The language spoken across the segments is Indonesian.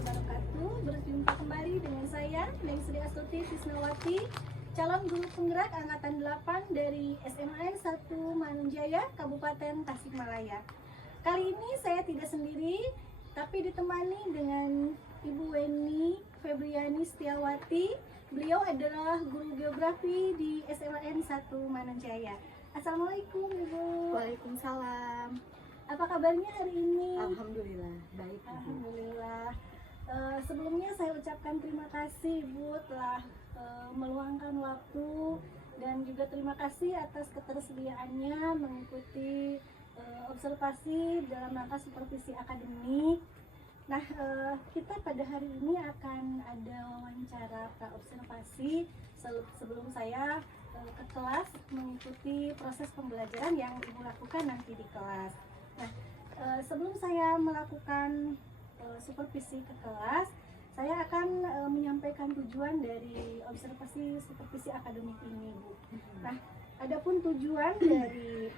wabarakatuh. Berjumpa kembali dengan saya, Neng Sri Astuti Tisnawati, calon guru penggerak angkatan 8 dari SMAN 1 Manunjaya, Kabupaten Tasikmalaya. Kali ini saya tidak sendiri, tapi ditemani dengan Ibu Weni Febriani Setiawati. Beliau adalah guru geografi di SMAN 1 Manunjaya. Assalamualaikum Ibu. Waalaikumsalam. Apa kabarnya hari ini? Alhamdulillah, baik. Alhamdulillah. Sebelumnya saya ucapkan terima kasih Ibu telah meluangkan waktu, dan juga terima kasih atas ketersediaannya mengikuti observasi dalam rangka supervisi akademik. Nah, kita pada hari ini akan ada wawancara praobservasi sebelum saya ke kelas mengikuti proses pembelajaran yang Ibu lakukan nanti di kelas. Nah, sebelum saya melakukan supervisi ke kelas, saya akan menyampaikan tujuan dari observasi supervisi akademik ini, Bu. Nah, adapun tujuan dari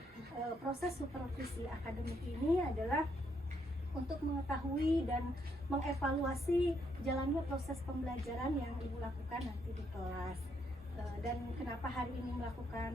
proses supervisi akademik ini adalah untuk mengetahui dan mengevaluasi jalannya proses pembelajaran yang Ibu lakukan nanti di kelas. Dan kenapa hari ini melakukan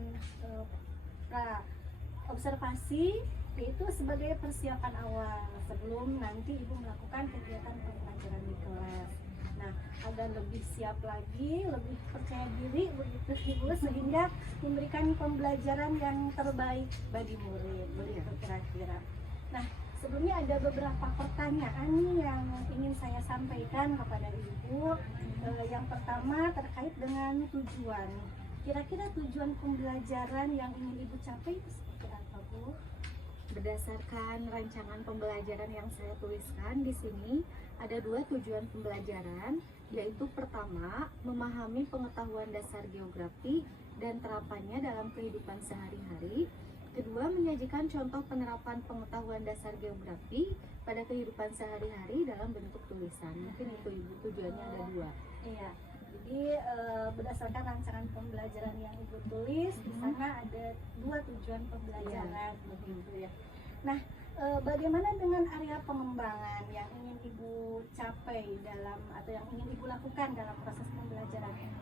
observasi, yaitu sebagai persiapan awal sebelum nanti Ibu melakukan kegiatan pembelajaran di kelas. Nah, agar lebih siap lagi, lebih percaya diri begitu Ibu, sehingga memberikan pembelajaran yang terbaik bagi murid, begitu kira-kira. Nah, sebelumnya ada beberapa pertanyaan yang ingin saya sampaikan kepada Ibu. Yang pertama terkait dengan tujuan. Kira-kira tujuan pembelajaran yang ingin Ibu capai itu seperti apa, Bu? Berdasarkan rancangan pembelajaran yang saya tuliskan di sini, ada 2 tujuan pembelajaran, yaitu pertama, memahami pengetahuan dasar geografi dan terapannya dalam kehidupan sehari-hari. Kedua, menyajikan contoh penerapan pengetahuan dasar geografi pada kehidupan sehari-hari dalam bentuk tulisan. Mungkin itu Ibu, tujuannya ada 2. Iya. Jadi berdasarkan rancangan pembelajaran yang Ibu tulis, di sana ada 2 tujuan pembelajaran, begitu ya. Nah, bagaimana dengan area pengembangan yang ingin Ibu capai dalam atau yang ingin Ibu lakukan dalam proses pembelajaran ini?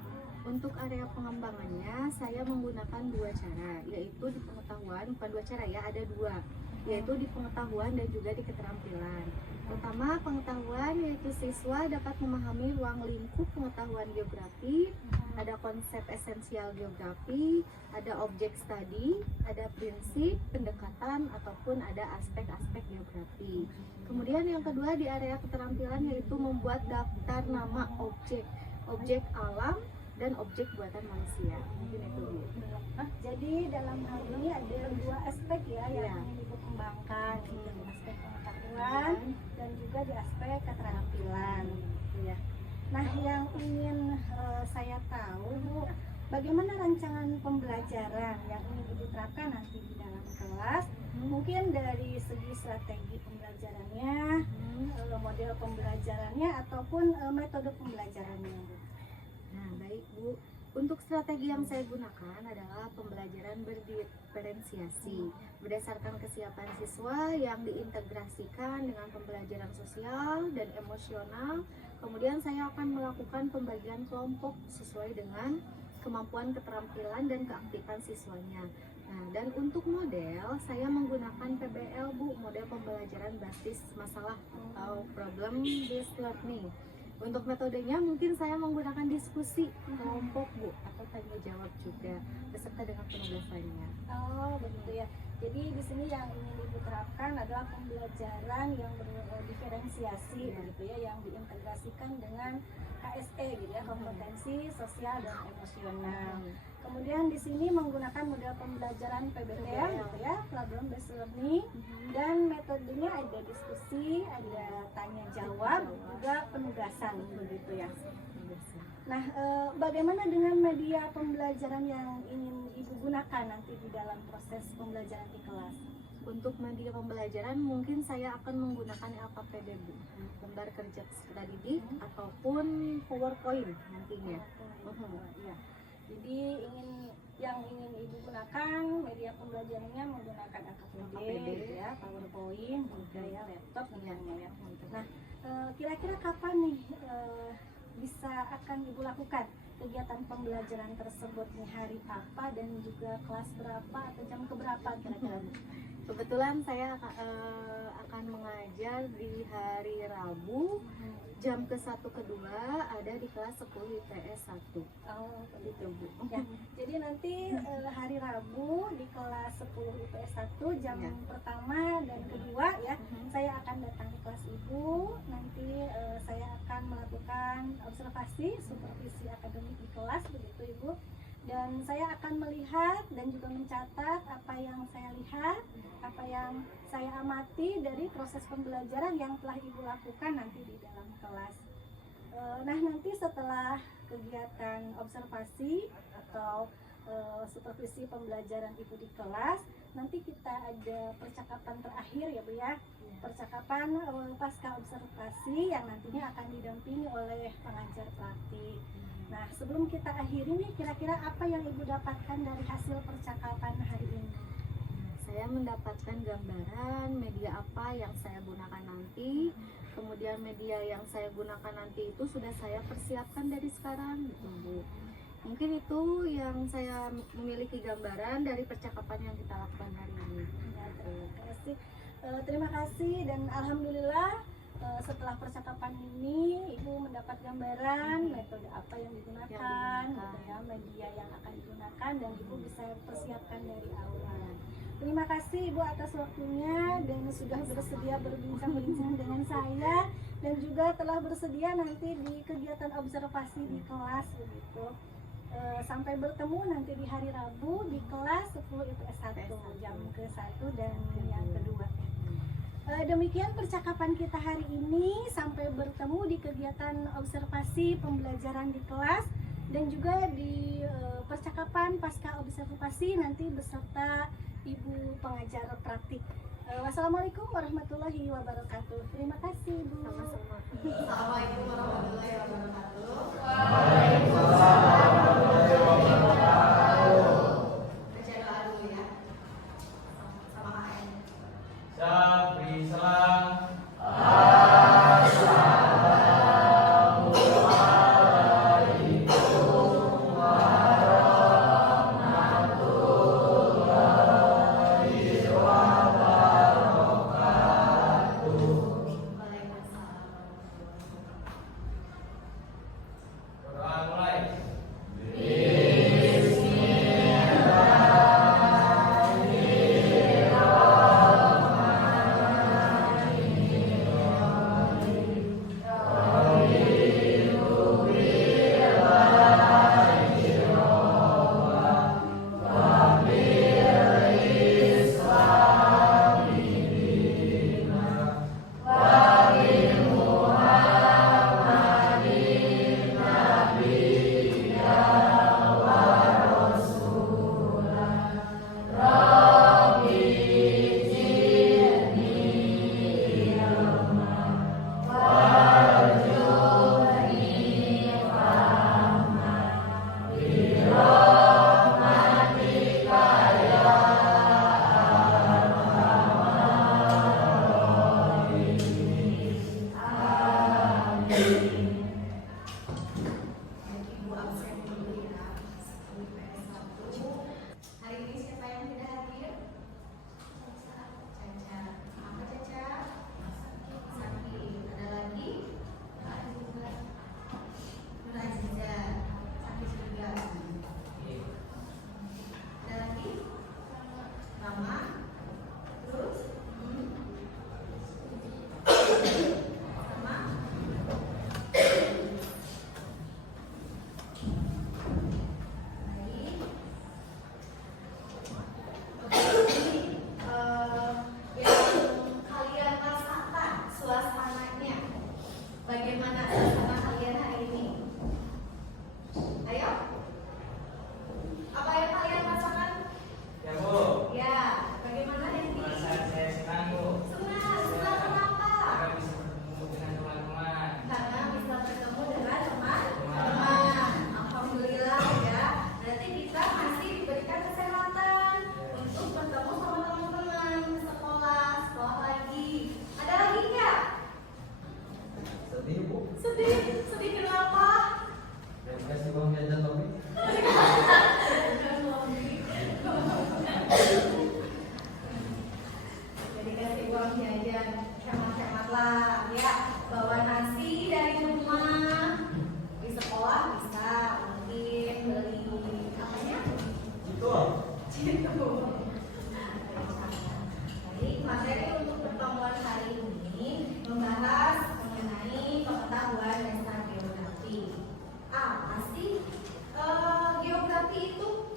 Untuk area pengembangannya, saya menggunakan 2 cara, yaitu di pengetahuan, bukan 2 cara ya, ada 2, yaitu di pengetahuan dan juga di keterampilan. Pertama, pengetahuan, yaitu siswa dapat memahami ruang lingkup pengetahuan geografi, ada konsep esensial geografi, ada objek studi, ada prinsip, pendekatan, ataupun ada aspek-aspek geografi. Kemudian yang kedua di area keterampilan, yaitu membuat daftar nama objek alam, dan objek buatan manusia. Mungkin itu Bu. Jadi dalam hal ini ada 2 aspek ya yang ingin Ibu kembangkan, di aspek pengetahuan dan juga di aspek keterampilan, gitu ya. Nah, yang ingin saya tahu, Bu, bagaimana rancangan pembelajaran yang ingin Ibu terapkan nanti di dalam kelas? Mungkin dari segi strategi pembelajarannya, model pembelajarannya, ataupun metode pembelajarannya, Bu. Nah, baik Bu. Untuk strategi yang saya gunakan adalah pembelajaran berdiferensiasi berdasarkan kesiapan siswa yang diintegrasikan dengan pembelajaran sosial dan emosional. Kemudian saya akan melakukan pembagian kelompok sesuai dengan kemampuan, keterampilan, dan keaktifan siswanya. Nah, dan untuk model, saya menggunakan PBL Bu, model pembelajaran basis masalah atau problem based learning. Untuk metodenya mungkin saya menggunakan diskusi kelompok Bu, atau tanya jawab juga beserta dengan penugasannya. Oh, begitu ya. Jadi di sini yang ingin Ibu terapkan adalah pembelajaran yang berdiferensiasi, begitu ya, yang diintegrasikan dengan KSE, gitu ya, kompetensi sosial dan emosional. Kemudian di sini menggunakan model pembelajaran PBL, gitu ya, problem based learning, dan metodenya ada diskusi, ada tanya jawab, juga penugasan, begitu ya. Nah, bagaimana dengan media pembelajaran yang ingin Ibu gunakan nanti di dalam proses pembelajaran di kelas? Untuk media pembelajaran mungkin saya akan menggunakan LKPD Bu, lembar kerja peserta didik ataupun PowerPoint nantinya. Ya. Jadi yang ingin Ibu gunakan media pembelajarannya menggunakan AKPD, ya, PowerPoint, juga ya laptop misalnya ya. Nah, kira-kira kapan nih bisa akan Ibu lakukan kegiatan pembelajaran tersebut nih, hari apa dan juga kelas berapa atau jam keberapa kira-kira? Kebetulan saya akan mengajar di hari Rabu jam ke-1 ke-2 ada di kelas 10 IPS 1. Oh, Gitu Bu. ya. Jadi nanti hari Rabu di kelas 10 IPS 1 jam Ya. pertama dan kedua ya, saya akan datang ke kelas Ibu. Nanti saya akan melakukan observasi, supervisi akademik di kelas, begitu Ibu. Dan saya akan melihat dan juga mencatat apa yang saya lihat, apa yang saya amati dari proses pembelajaran yang telah Ibu lakukan nanti di dalam kelas. Nah, nanti setelah kegiatan observasi atau supervisi pembelajaran Ibu di kelas, nanti kita ada percakapan terakhir ya Bu ya. Percakapan pasca observasi yang nantinya akan didampingi oleh pengajar praktik. Nah, sebelum kita akhiri nih, kira-kira apa yang Ibu dapatkan dari hasil percakapan hari ini? Saya mendapatkan gambaran media apa yang saya gunakan nanti, kemudian media yang saya gunakan nanti itu sudah saya persiapkan dari sekarang gitu Bu. Mungkin itu yang saya memiliki gambaran dari percakapan yang kita lakukan hari ini. Ya, terima kasih dan alhamdulillah setelah percakapan ini Ibu mendapat gambaran metode apa yang digunakan, gitu ya, media yang akan digunakan, dan Ibu bisa persiapkan dari awal. Terima kasih Ibu atas waktunya dan sudah bersedia berbincang-bincang dengan saya dan juga telah bersedia nanti di kegiatan observasi di kelas begitu. Sampai bertemu nanti di hari Rabu di kelas 10 IPS 1 jam ke-1 dan yang kedua. Demikian percakapan kita hari ini. Sampai bertemu di kegiatan observasi pembelajaran di kelas dan juga di percakapan pasca observasi nanti beserta Ibu pengajar praktik. Wassalamualaikum warahmatullahi wabarakatuh. Terima kasih Bu. Sama-sama. Assalamualaikum warahmatullahi wabarakatuh. Baca doa dulu ya. Sama KM. Sabri salam. sekolah ya. Bawa nasi dari rumah, di sekolah bisa mungkin beli apanya? Gitu. Baik, materi untuk pertemuan hari ini membahas mengenai pengetahuan dasar geografi. Apa sih geografi itu?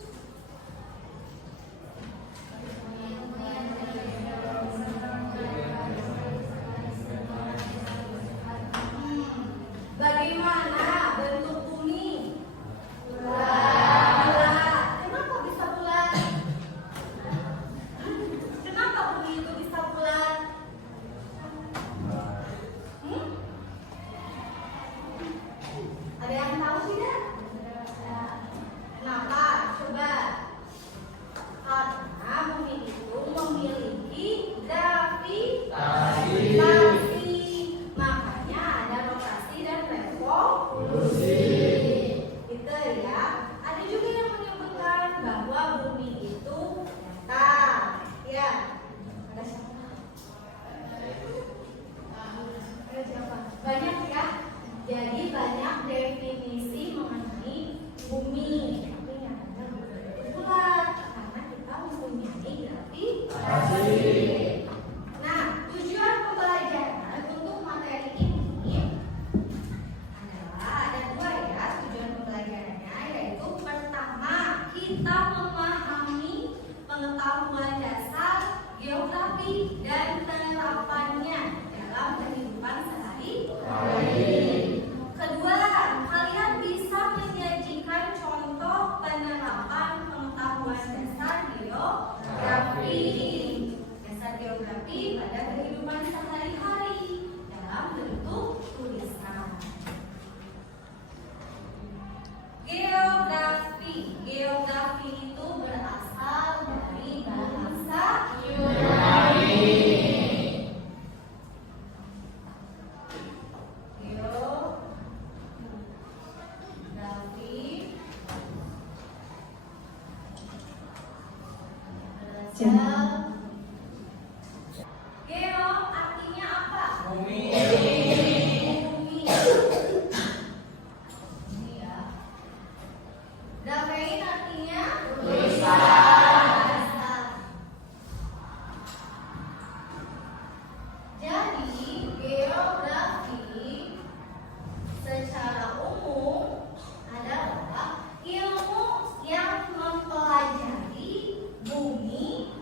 Bagaimana bentuk bumi? Bulat. Kenapa bisa bulat? Kenapa bumi itu bisa bulat? Ada yang tahu tidak? Kenapa? Coba. Karena bumi itu memiliki gravitasi. Makanya ada rotasi dan revolusi. Gitu ya. Ada juga yang menyebutkan bahwa bumi itu datar. Ya. Ada siapa? Ada siapa? Banyak ya. Jadi banyak definisi mengenai bumi. Tapi nyatanya bumi itu bulat karena kita mempunyai gravitasi. Nah, tujuan pembelajaran untuk materi ini adalah ada dua ya tujuan pembelajarannya, yaitu pertama kita memahami pengetahuan dasar geografi dan penerapannya dalam kehidupan sehari-hari. Kedua, kalian bisa menyajikan contoh penerapan pengetahuan dasar geografi pada kehidupan sehari-hari dalam bentuk tulisan. Geografi itu berasal dari bahasa Yunani. Geografi berasal. Geo artinya apa? Bumi. Bumi. Ini ya. Grafein artinya tulisan. Jadi geografi secara umum adalah ilmu yang mempelajari bumi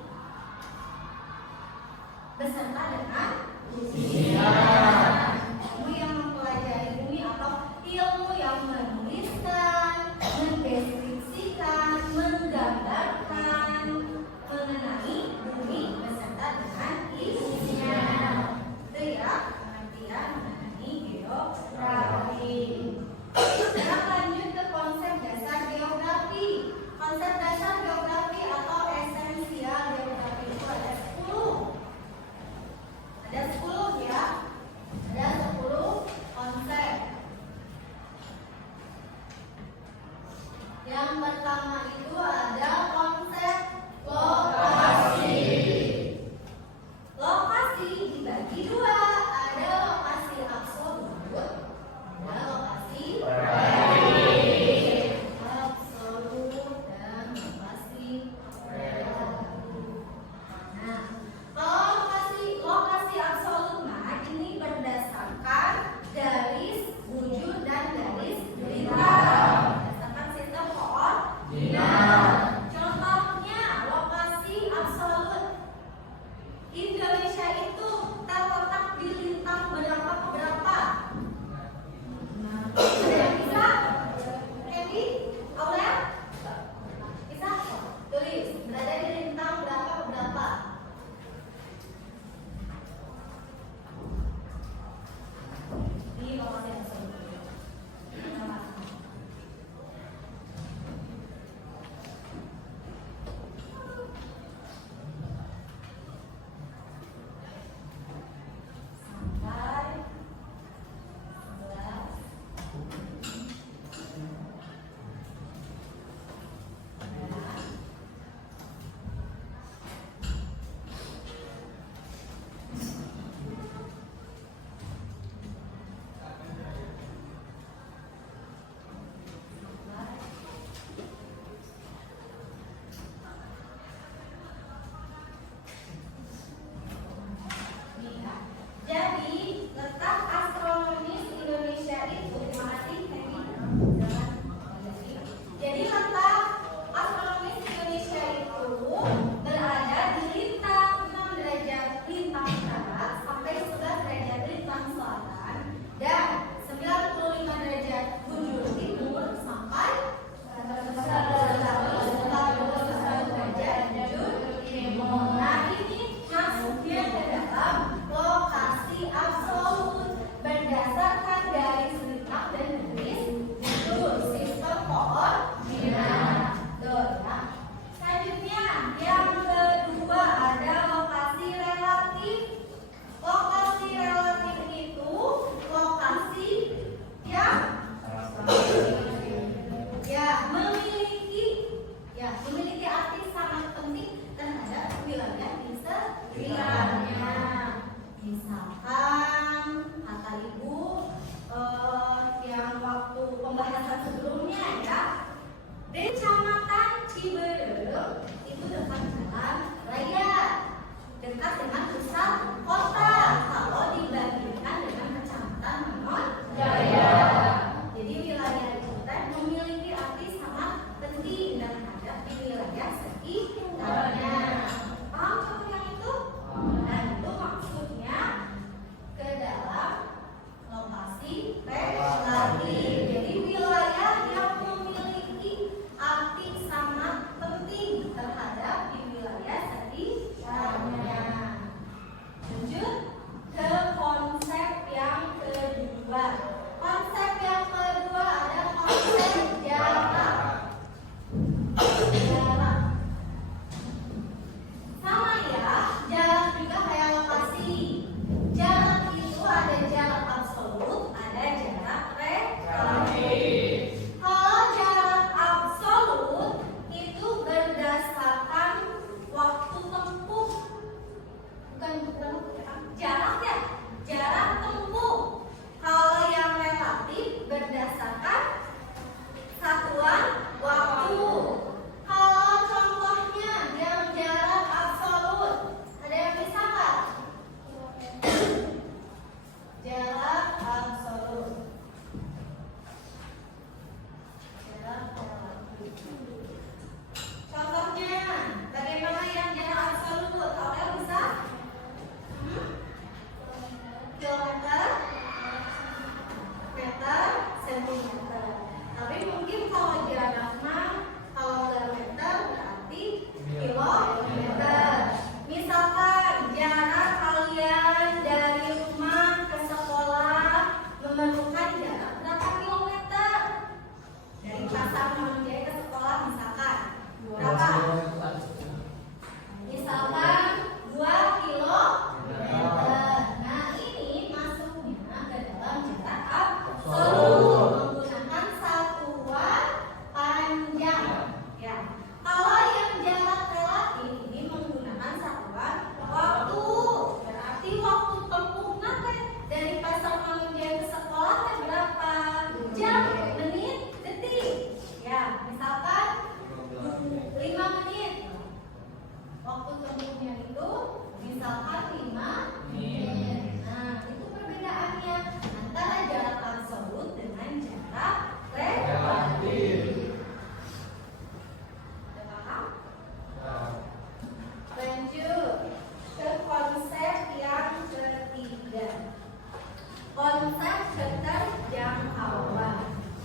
Konsep keterjangkauan.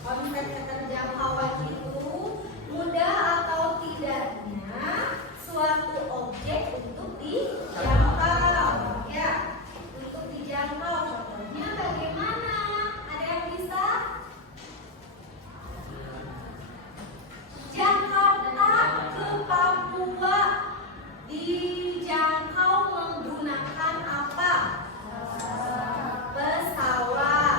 Konsep keterjangkauan itu mudah atau tidaknya suatu objek untuk dijangkau. Ya, untuk dijangkau. Contohnya bagaimana? Ada yang bisa? Jakarta ke Papua dijangkau menggunakan apa? Pesawat.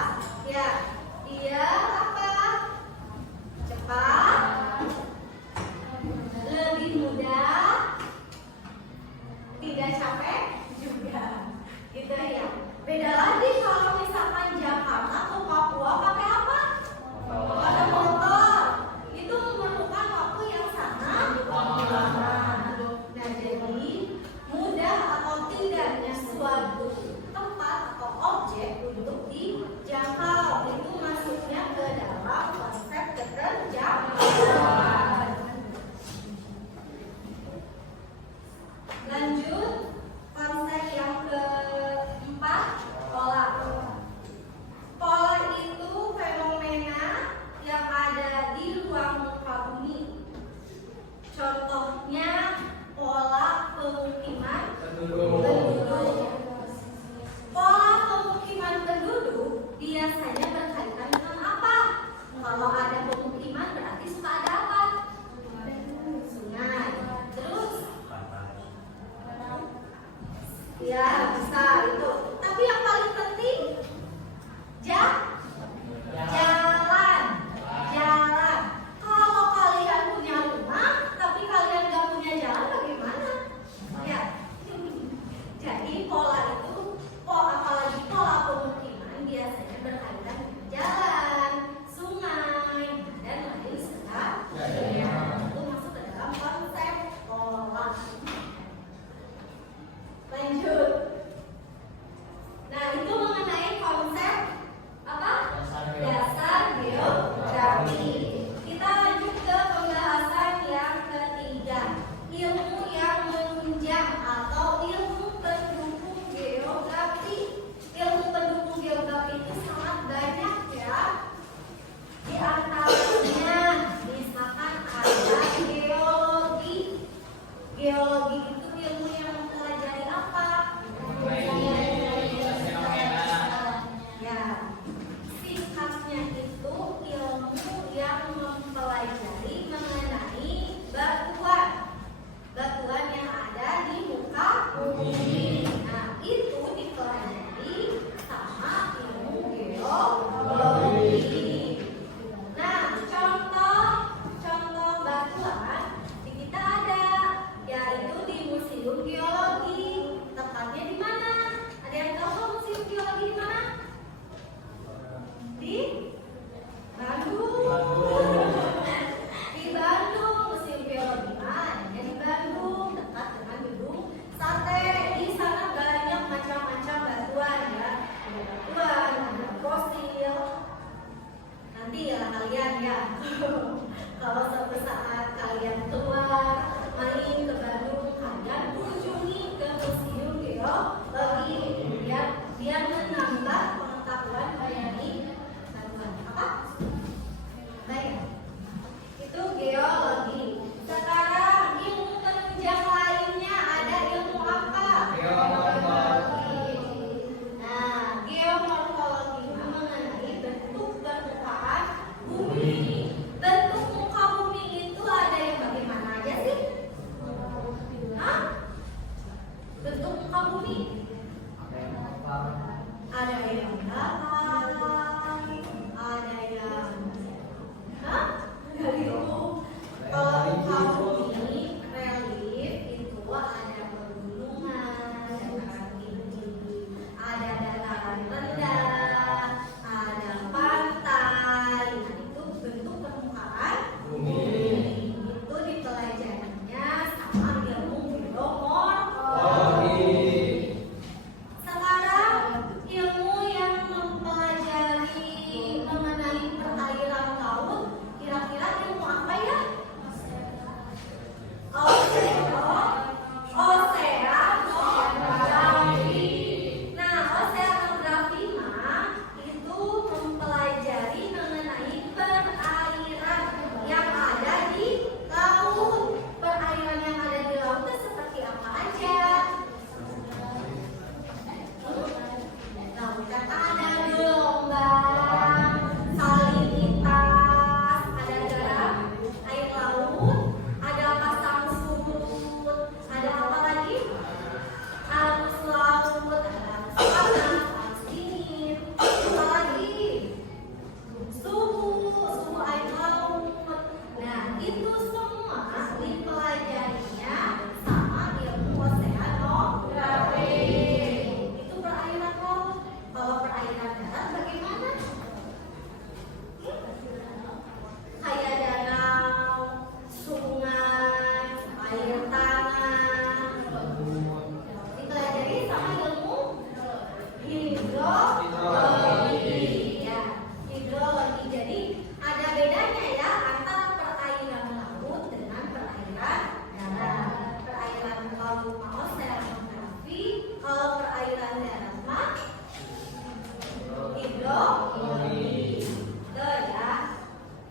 geologi. Itu ya.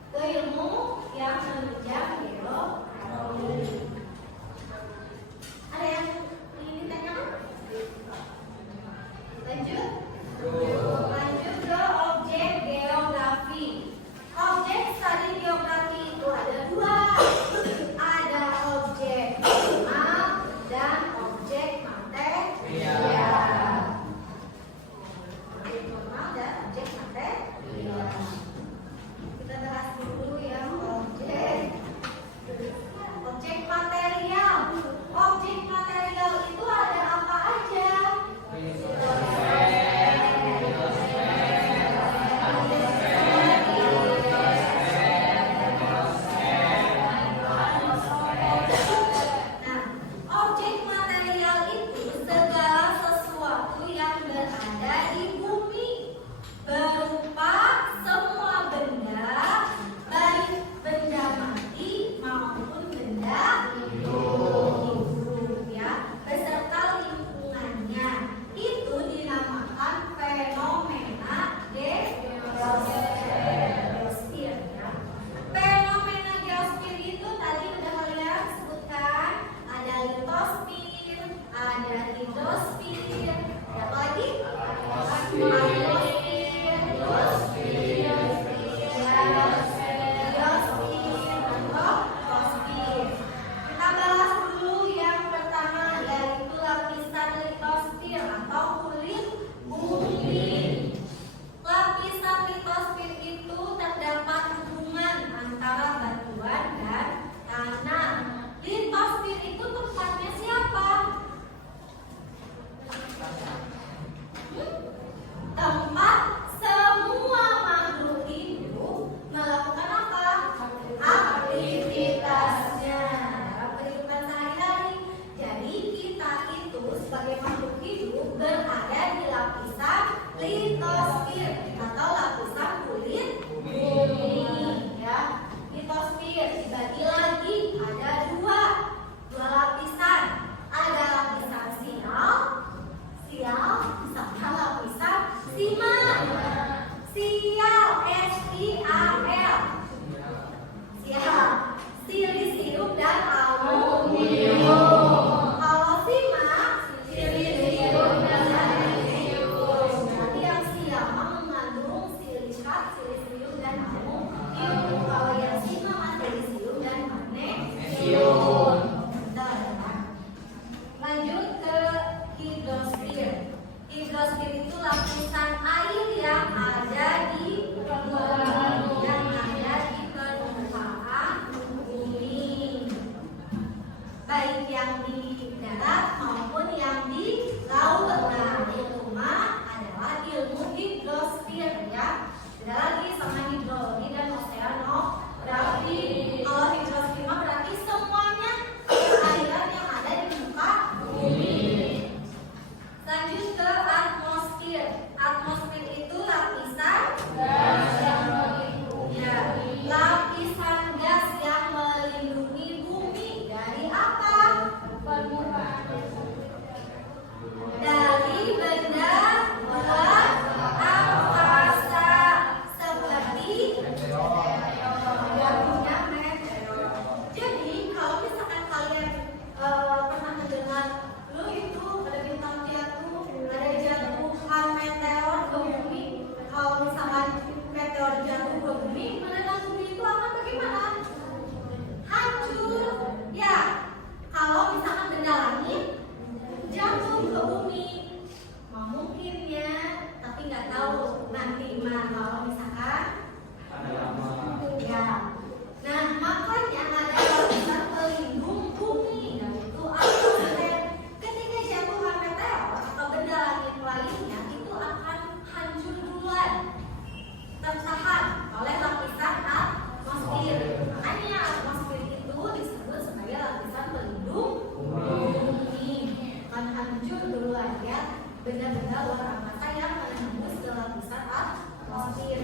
Itu ilmu yang menunjang geologi. Ada yang ingin ditanyakan? Lanjut. Lanjut ke objek geografi. Objek studi geografi itu ada dua. Ada objek formal dan objek material. Objek formal dan objek material. Kita bahas dulu yang objek material. Objek material itu ada apa aja? Nah, objek material itu segala sesuatu yang berada di bumi, berupa semua benda, baik benda mati maupun benda hidup, ya, beserta lingkungannya. Itu dinamakan fenomena geosfer, ya. Fenomena geosfer itu tadi udah kalian sebutkan, ada litosfer, ada hidrosfer, apa lagi? Kita bahas dulu yang pertama, yaitu lapisan litosfer atau kulit bumi. Lapisan litosfer itu terdapat hubungan antara batuan dan tanah. Litosfer itu tempatnya siapa? Tempat semua makhluk hidup melakukan apa? Aktivitasnya dalam kehidupan sehari-hari. Jadi kita itu sebagai makhluk hidup berada di lapisan litosfer atau lapisan kulit bumi, ya. Litosfer dibagi lagi ada dua lapisan. Ada lapisan sial, misalkan lapisan simal. Sial, S-I-A-L. Sial, silisium dan aluminium. Kalau simal, silisium dan aluminium. Berarti yang sial mengandung silikat, silisium dan aluminium. Kalau yang simal silisium dan magnesium. Lanjut ke hidrosfer. Hidrosfer itu lapisan air yang ada di permukaan bumi, baik yang di darat maupun yang di laut. Nah, itu mah adalah ilmu hidrosfer, ya. Beda lagi sama hidrologi dan oseanografi. Kalau hidrosfer mah berarti semuanya aliran yang ada di muka bumi. Lanjut ke atmosfer. Atmosfer itu lapisan gas yang lapisan gas yang melindungi bumi dari apa? Dari benda luar angkasa seperti jatuhnya meteor. Jadi kalau misalkan kalian pernah mendengar lu itu ada bintang jatuh, ada jatuhan meteor ke bumi. Kalau misalkan meteor jatuh ke bumi, mendadak bumi itu akan bagaimana? Hancur. Ya, kalau misalkan benda langit jatuh ke bumi, mungkin ya, tapi nggak tahu nanti mah kalau misalkan ya. Nah, makanya ada lapisan pelindung bumi, yaitu atmosfer. Ketika jatuhan meteor atau benda langit lainnya itu akan hancur duluan, tertahan oleh lapisan atmosfer. Makanya atmosfer itu disebut sebagai lapisan pelindung bumi. Akan hancur duluan, ya, benda-benda luar angkasa yang menembus ke lapisan atmosfer.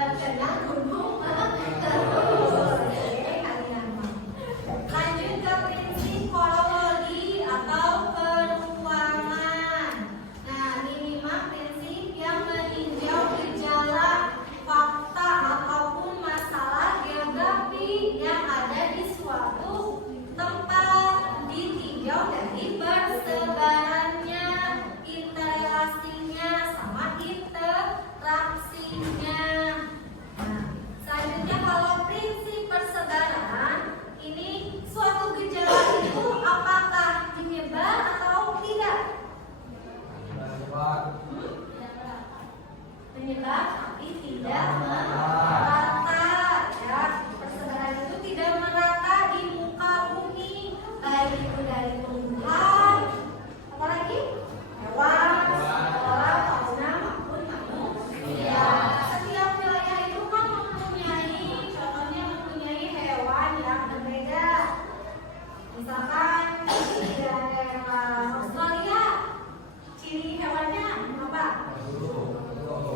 terkena gunung terus. Lanjut ke prinsip kronologi atau peruangan. Nah, ini mah prinsip yang meninjau gejala, fakta ataupun masalah geografi yang ada di suatu tempat, ditinjau dari persebarannya, interelasinya, sama interaksinya. Nah, selanjutnya kalau prinsip persebaran, ini suatu gejala itu apakah menyebar atau tidak? Menyebar tapi tidak merata, ya. Persebaran itu tidak merata di muka bumi, baik itu dari tumbuhan, apalagi hewan, orang, fauna maupun manusia. Setiap wilayah itu kan mempunyai, contohnya mempunyai hewan yang berbeda. Misalkan di daerah Australia, ciri hewannya apa?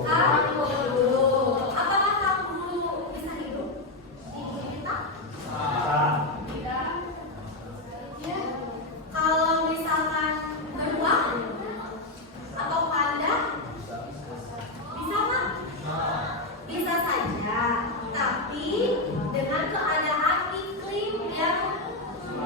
Kanguru. Apakah kanguru bisa hidup di bumi kita? Tidak. Ya. Kalau misalkan beruang atau panda, bisa nggak? Bisa saja, tapi dengan keadaan iklim yang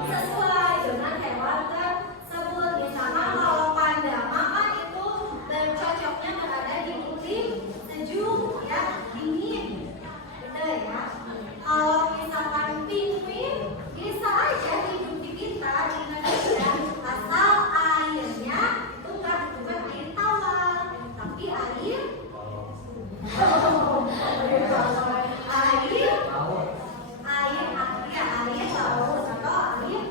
sesuai dengan hewan tersebut. Misalkan kalau panda, maka itu cocoknya berada di iklim sejuk, ya, dingin, gitu ya. Kalau misalkan penguin, bisa aja hidup di kita di Indonesia, asal airnya itu nggak bukan air tawar, tapi air air laut atau air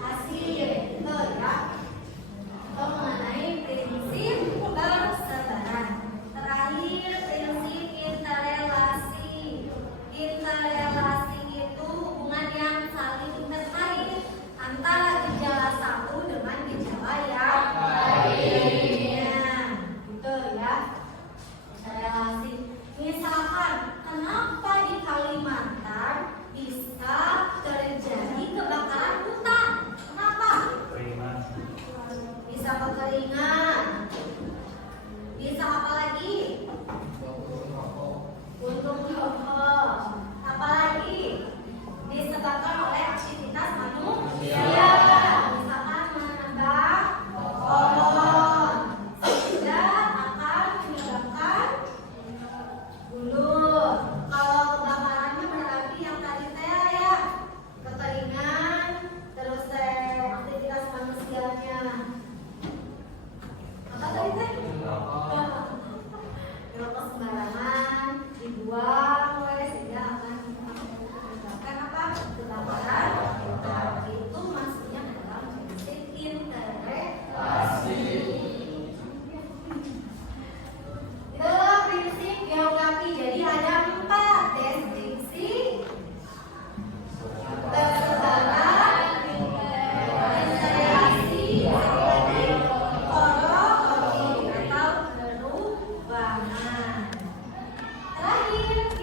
asin, gitu ya. Itu mengenai prinsip persebaran. Terakhir, prinsip interelasi. Interelasi itu hubungan yang saling terkait antara gejala satu dengan gejala yang lainnya, gitu ya. Interelasi. Misalkan, kenapa di Kalimantan bisa terjadi kebakaran hutan? Kenapa? Bisa kekeringan. Bisa apa lagi? Untuk rokok. Apalagi disebabkan oleh aktivitas manusia. Misalkan menebang pohon, sehingga akan menyebabkan gulung. Kalau kebakarannya berarti yang tadi teh ya kekeringan, terus aktivitas manusianya. Apa tadi teh? Rokok sembarangan dibuang, sehingga akan menyebabkan apa? Kebakaran. Itu maksudnya adalah prinsip interelasi. Itulah prinsip geografi. Jadi ada 4 deskripsi: persebaran, interelasi, kronologi atau perubahan. Terakhir,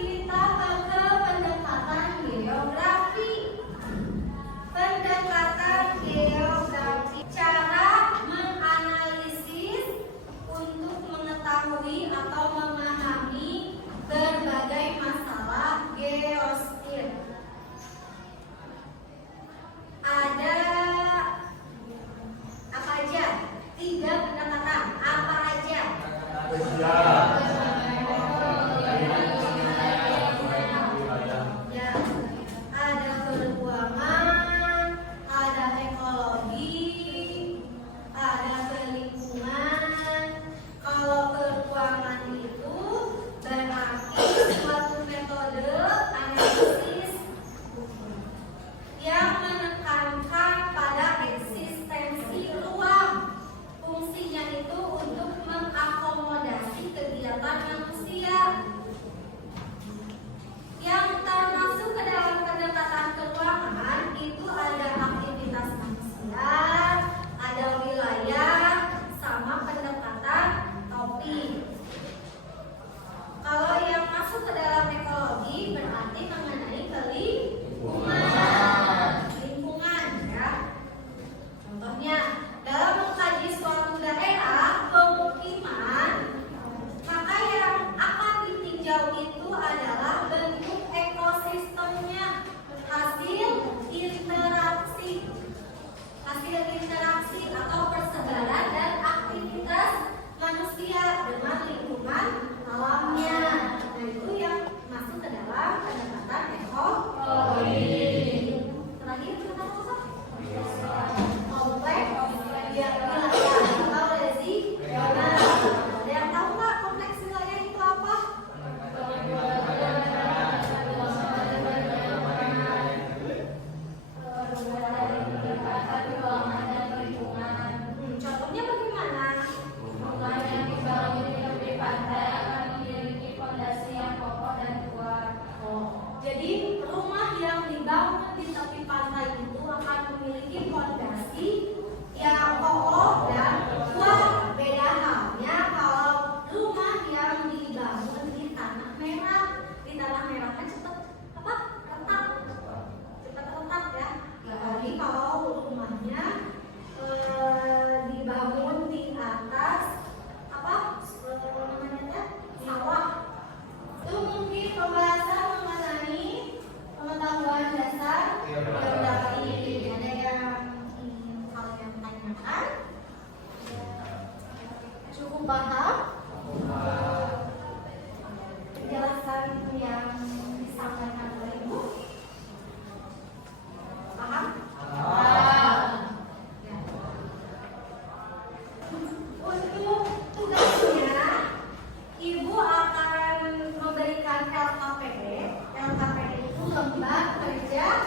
beban kerja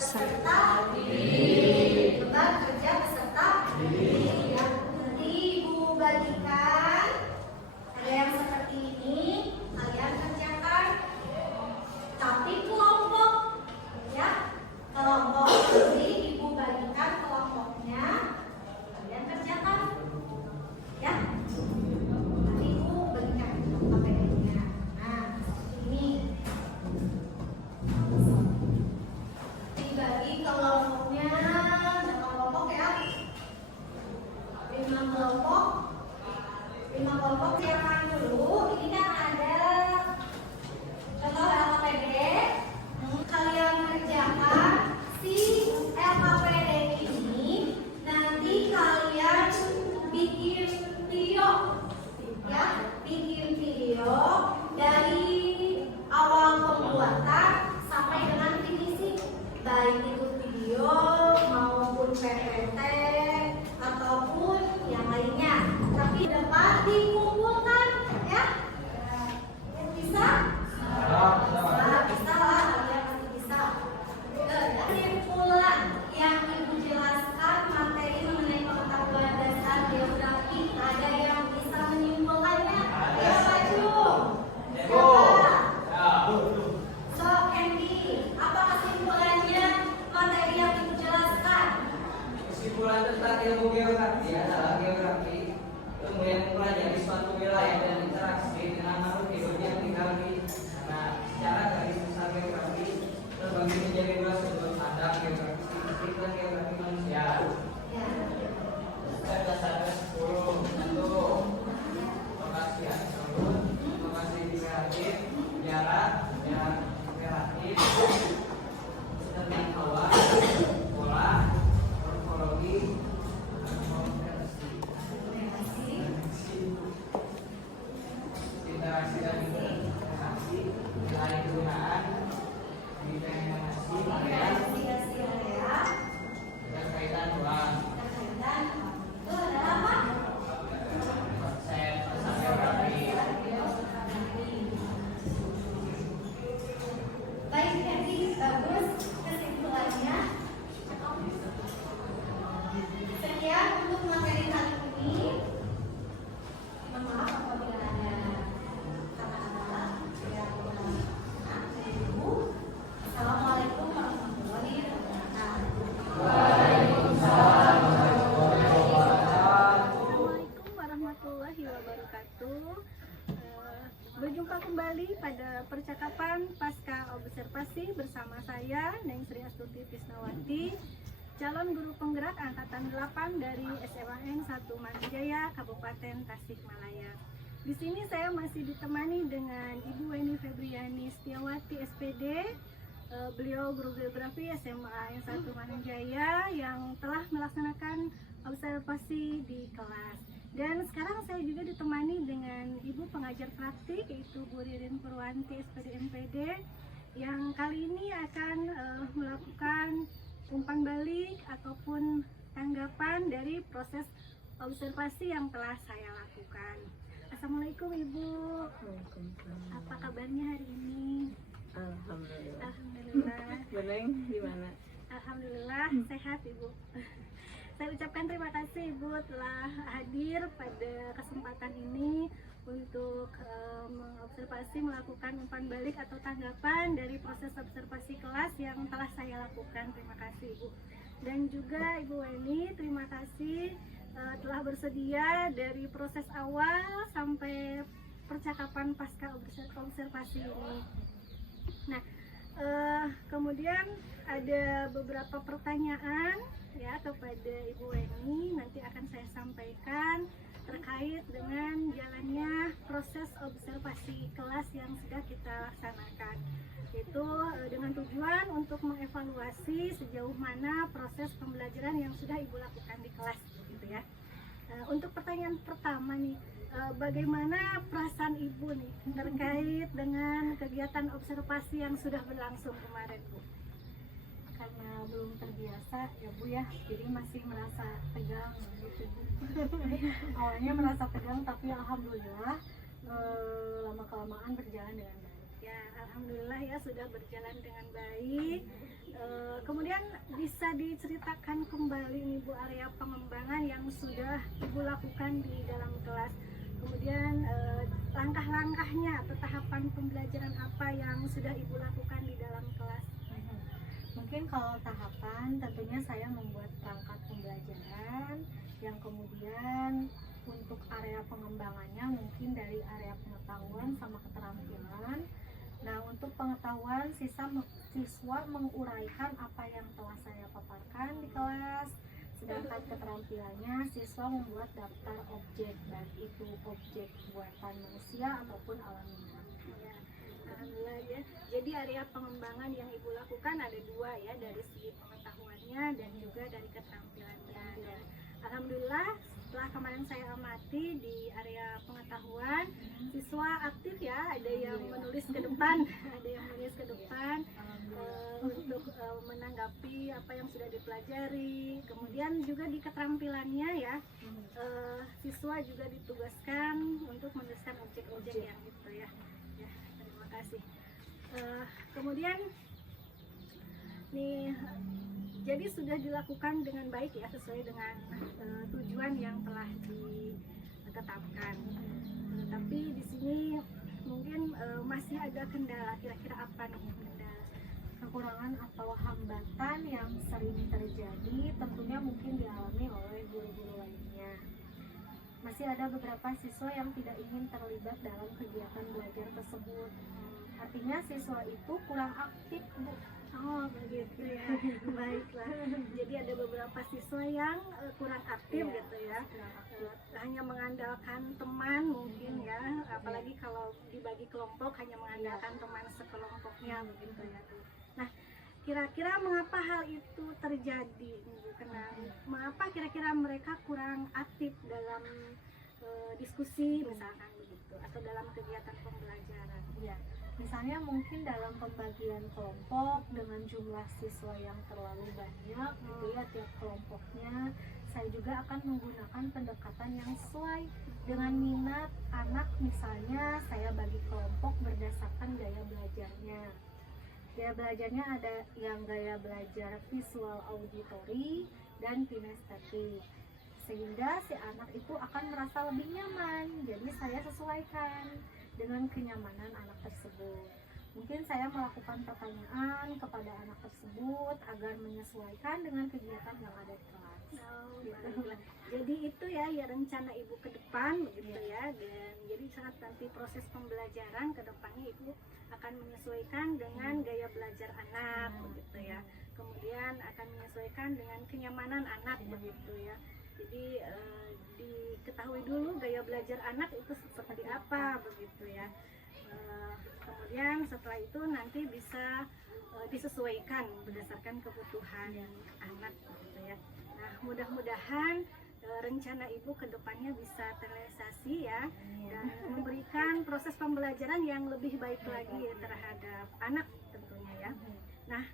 peserta beban kerja peserta ya. Nanti ibu bagikan ada yang seperti ini, kalian kerjakan tapi kelompok ya, kelompok. Jadi ibu bagikan kelompoknya, kalian kerjakan ya. Nanti ibu bagikan KPM-nya. Nah, ini dibagi kelompoknya, ada kelompok ya, 5 kelompok. 5 kelompok siapkan dulu. Ini kan ada contoh LKPD. Kalian kerjakan si LKPD ini, nanti kalian bikin video ya, bikin video dari awal pembuatan sampai dengan finishing, baik itu video maupun PPT ataupun yang lainnya, tapi dapat dikumpulkan ya. Bisa? Bisa lah, kalian pasti bisa. Kesimpulan yang ibu jelaskan materi mengenai pengetahuan dasar geografi, ada yang bisa menyimpulkannya? Ya, maju. Siapa? So, Candy, apa kesimpulannya materi yang ibu jelaskan? Kesimpulan tentang ilmu geografi adalah geografi ilmu yang mempelajari suatu wilayah dan interaksi dengan makhluk hidup yang tinggal di sana. Secara garis besar geografi terbagi menjadi 2 sudut pandang, geografi fisik dan geografi manusia. Ya. Dasarnya 10 satu lokasi absolut, lokasi relatif, jarak yang relatif, tentang hawa, pola, morfologi, interaksi dan interaksi, nilai kegunaan, determinasi area, Investigasi area, dan kaitan ruang, berkaitan itu adalah apa? konsep dasar geografi. Baik, jadi bagus kesimpulannya. Sekian untuk materi kali ini. Mohon maaf apabila ada kata-kata yang kurang berkenan dari Ibu. Assalamualaikum warahmatullahi wabarakatuh. Assalamualaikum warahmatullahi wabarakatuh. Berjumpa kembali pada percakapan pasca observasi bersama saya Neng Sri Astuti Tisnawati, calon guru penggerak angkatan 8 dari SMAN 1 Manujaya, Kabupaten Tasikmalaya. Di sini saya masih ditemani dengan Ibu Weni Febriani Setiawati SPD. Beliau guru geografi SMA 1 Manujaya yang telah melaksanakan observasi di kelas. Dan sekarang saya juga ditemani dengan Ibu pengajar praktik, yaitu Bu Ririn Purwanti SPD MPD, yang kali ini akan melakukan umpan balik ataupun tanggapan dari proses observasi yang telah saya lakukan. Assalamualaikum Ibu. Apa kabarnya hari ini? Alhamdulillah. Alhamdulillah. Beneng gimana? Alhamdulillah sehat Ibu. Saya ucapkan terima kasih Ibu telah hadir pada kesempatan ini untuk mengobservasi, melakukan umpan balik atau tanggapan dari proses observasi kelas yang telah saya lakukan. Terima kasih Ibu. Dan juga Ibu Weni, terima kasih telah bersedia dari proses awal sampai percakapan pasca observasi ini. Nah, kemudian ada beberapa pertanyaan ya kepada Ibu Weni, nanti akan saya sampaikan terkait dengan jalannya proses observasi kelas yang sudah kita laksanakan. Itu dengan tujuan untuk mengevaluasi sejauh mana proses pembelajaran yang sudah Ibu lakukan di kelas, gitu ya. Untuk pertanyaan pertama nih, bagaimana perasaan Ibu nih terkait dengan kegiatan observasi yang sudah berlangsung kemarin, Bu? Karena belum terbiasa ya Bu ya, jadi masih merasa tegang gitu Bu. Awalnya merasa tegang, tapi alhamdulillah lama kelamaan berjalan dengan baik. Ya, alhamdulillah ya sudah berjalan dengan baik. Kemudian bisa diceritakan kembali nih Bu area pengembangan yang sudah Ibu lakukan di dalam kelas. Kemudian langkah-langkahnya atau tahapan pembelajaran apa yang sudah Ibu lakukan di dalam kelas? Mungkin kalau tahapan tentunya saya membuat perangkat pembelajaran yang kemudian untuk area pengembangannya mungkin dari area pengetahuan sama keterampilan. Nah, untuk pengetahuan siswa menguraikan apa yang telah saya paparkan di kelas, sedangkan keterampilannya siswa membuat daftar objek, baik itu objek buatan manusia ataupun alamiah. Ya, alhamdulillah ya. Jadi area pengembangan yang Ibu lakukan ada dua ya, dari segi pengetahuannya dan juga dari keterampilannya. Dan alhamdulillah setelah kemarin saya amati di area pengetahuan, siswa aktif ya, ada yang menulis ke depan, ada yang menulis ke depan untuk menanggapi apa yang sudah dipelajari. Kemudian juga di keterampilannya ya, siswa juga ditugaskan untuk menuliskan objek-objek yang itu ya. Ya, terima kasih. Kemudian nih, jadi sudah dilakukan dengan baik ya, sesuai dengan tujuan yang telah ditetapkan. Tapi di sini mungkin masih ada kendala. Kira-kira apa nih kendala? Kekurangan atau hambatan yang sering terjadi tentunya mungkin dialami oleh guru-guru lainnya. Masih ada beberapa siswa yang tidak ingin terlibat dalam kegiatan belajar tersebut. Artinya siswa itu kurang aktif, Bu. Oh begitu ya. Baiklah. Jadi ada beberapa siswa yang kurang aktif gitu ya. Hanya mengandalkan teman mungkin ya. Apalagi kalau dibagi kelompok hanya mengandalkan teman sekelompoknya begitu ya. Nah, kira-kira mengapa hal itu terjadi? Mengapa kira-kira mereka kurang aktif dalam diskusi misalkan begitu, atau dalam kegiatan pembelajaran? Ya, misalnya mungkin dalam pembagian kelompok dengan jumlah siswa yang terlalu banyak gitu ya, tiap kelompoknya saya juga akan menggunakan pendekatan yang sesuai dengan minat anak. Misalnya saya bagi kelompok berdasarkan gaya belajarnya. Gaya belajarnya ada yang gaya belajar visual auditory dan kinestetik, sehingga si anak itu akan merasa lebih nyaman. Jadi saya sesuaikan dengan kenyamanan anak tersebut. Mungkin saya melakukan pertanyaan kepada anak tersebut agar menyesuaikan dengan kegiatan yang ada di kelas. Oh, baiklah. Jadi itu ya rencana Ibu ke depan begitu ya. Dan jadi saat nanti proses pembelajaran ke depannya Ibu akan menyesuaikan dengan gaya belajar anak begitu ya. Kemudian akan menyesuaikan dengan kenyamanan anak begitu ya. Jadi diketahui dulu gaya belajar anak itu seperti apa begitu ya. Kemudian setelah itu nanti bisa disesuaikan berdasarkan kebutuhan anak begitu ya. Nah, mudah-mudahan rencana Ibu ke depannya bisa terrealisasi ya, dan memberikan proses pembelajaran yang lebih baik lagi ya terhadap anak tentunya ya. Nah,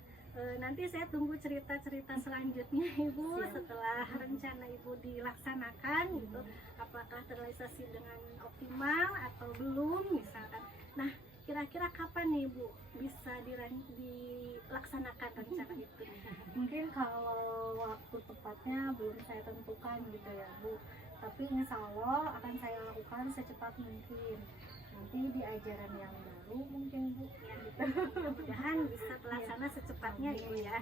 nanti saya tunggu cerita-cerita selanjutnya Ibu setelah rencana Ibu dilaksanakan gitu, apakah terrealisasi dengan optimal atau belum misalkan. Nah, kira-kira kapan nih Bu bisa dilaksanakan rencana itu? Mungkin kalau waktu tepatnya belum saya tentukan gitu ya, Bu. Tapi insya Allah akan saya lakukan secepat mungkin. Nanti di ajaran yang baru mungkin, Bu. Ya, mudah-mudahan bisa terlaksana secepatnya Ibu ya.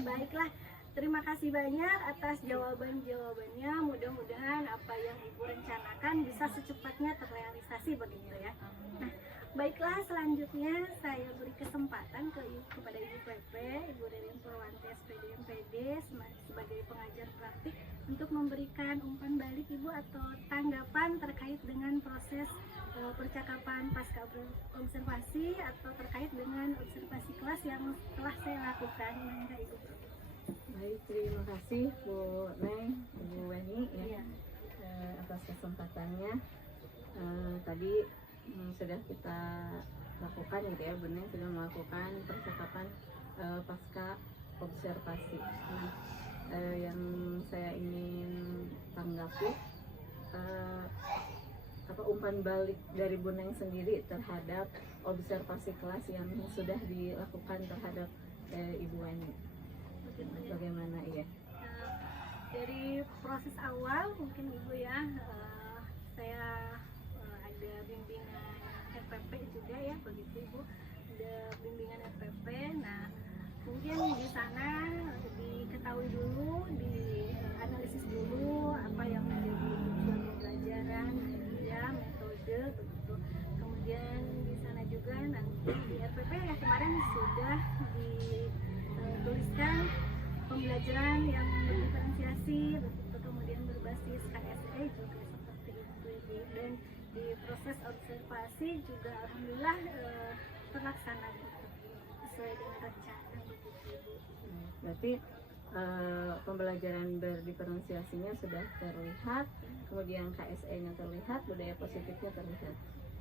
Baiklah, terima kasih banyak atas jawaban-jawabannya. Mudah-mudahan apa yang Ibu rencanakan bisa secepatnya terrealisasi begitu ya. Nah, baiklah, selanjutnya saya beri kesempatan kepada Ibu PP, Ibu Ririn Purwanti SPD MPD sebagai pengajar praktik untuk memberikan umpan balik Ibu atau tanggapan terkait dengan proses percakapan pasca observasi atau terkait dengan observasi kelas yang telah saya lakukan. Mangga Ibu. Baik, terima kasih Bu Neng, Bu Weni ya, atas kesempatannya. Tadi sudah kita lakukan gitu ya, Bu Neng sudah melakukan percakapan pasca observasi. Nah, yang saya ingin tanggapi umpan balik dari Bu Neng sendiri terhadap observasi kelas yang sudah dilakukan terhadap Ibu Weni. Bagaimana ya? Dari proses awal mungkin Ibu ya, saya ada bimbingan RPP juga ya, begitu Ibu, ada bimbingan RPP. Nah, mungkin di sana diketahui dulu, dianalisis dulu apa yang menjadi tujuan pembelajaran, ya, metode begitu. Kemudian di sana juga nanti di RPP yang kemarin sudah dituliskan pembelajaran yang berdiferensiasi begitu, kemudian berbasis KSE juga seperti itu Ibu. Dan di proses observasi juga alhamdulillah terlaksana gitu, sesuai dengan rencana begitu Ibu. Berarti pembelajaran berdiferensiasinya sudah terlihat, kemudian KSE-nya terlihat, budaya positifnya terlihat.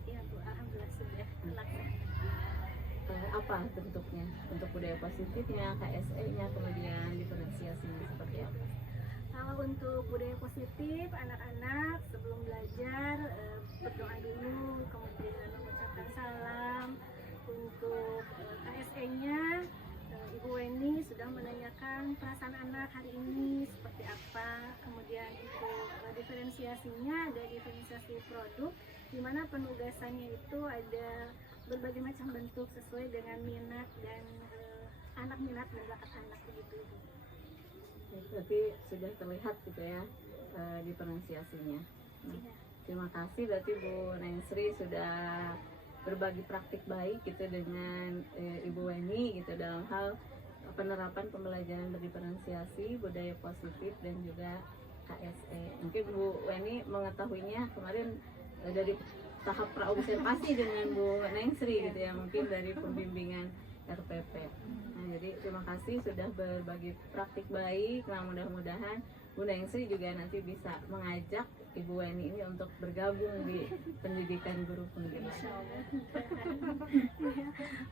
Iya Bu, alhamdulillah sudah terlaksana. Apa bentuknya untuk budaya positifnya, KSE-nya, kemudian diferensiasinya seperti apa? Kalau untuk budaya positif, anak-anak sebelum belajar berdoa dulu, kemudian mengucapkan salam. Untuk KSE-nya, Ibu Weni sudah menanyakan perasaan anak hari ini seperti apa. Kemudian untuk diferensiasinya, ada diferensiasi produk, di mana penugasannya itu ada berbagai macam bentuk sesuai dengan minat dan anak minat dan bakat anak begitu Ibu. Berarti sudah terlihat gitu ya diferensiasinya. Iya. Terima kasih berarti Bu Neng Sri sudah berbagi praktik baik gitu dengan Ibu Weni gitu dalam hal penerapan pembelajaran berdiferensiasi, budaya positif dan juga KSE. Mungkin Bu Weni mengetahuinya kemarin dari tahap praobservasi dengan Bu Neng Sri gitu ya, mungkin dari pembimbingan RPP. Nah, jadi terima kasih sudah berbagi praktik baik. Nah, mudah-mudahan Bu Neng Sri juga nanti bisa mengajak Ibu Weni ini untuk bergabung di pendidikan guru penggerak.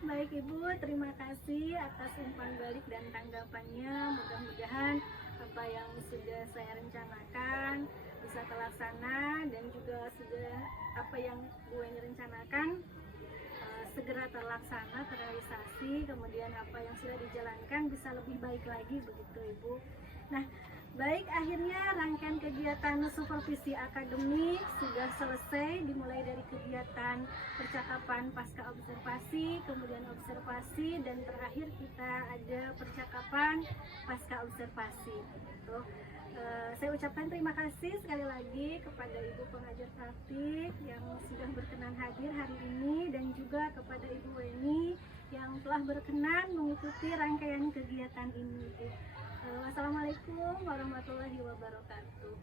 Baik Ibu, terima kasih atas umpan balik dan tanggapannya. Mudah-mudahan apa yang sudah saya rencanakan bisa terlaksana, dan juga sudah apa yang Bu Weni rencanakan segera terlaksana, terrealisasi. Kemudian apa yang sudah dijalankan bisa lebih baik lagi begitu Ibu. Nah, baik, akhirnya rangkaian kegiatan supervisi akademik sudah selesai, dimulai dari kegiatan percakapan pasca observasi, kemudian observasi, dan terakhir kita ada percakapan pasca observasi. Gitu. Saya ucapkan terima kasih sekali lagi kepada Ibu pengajar praktik yang sudah berkenan hadir hari ini, dan juga kepada Ibu Weni yang telah berkenan mengikuti rangkaian kegiatan ini. Wassalamualaikum warahmatullahi wabarakatuh.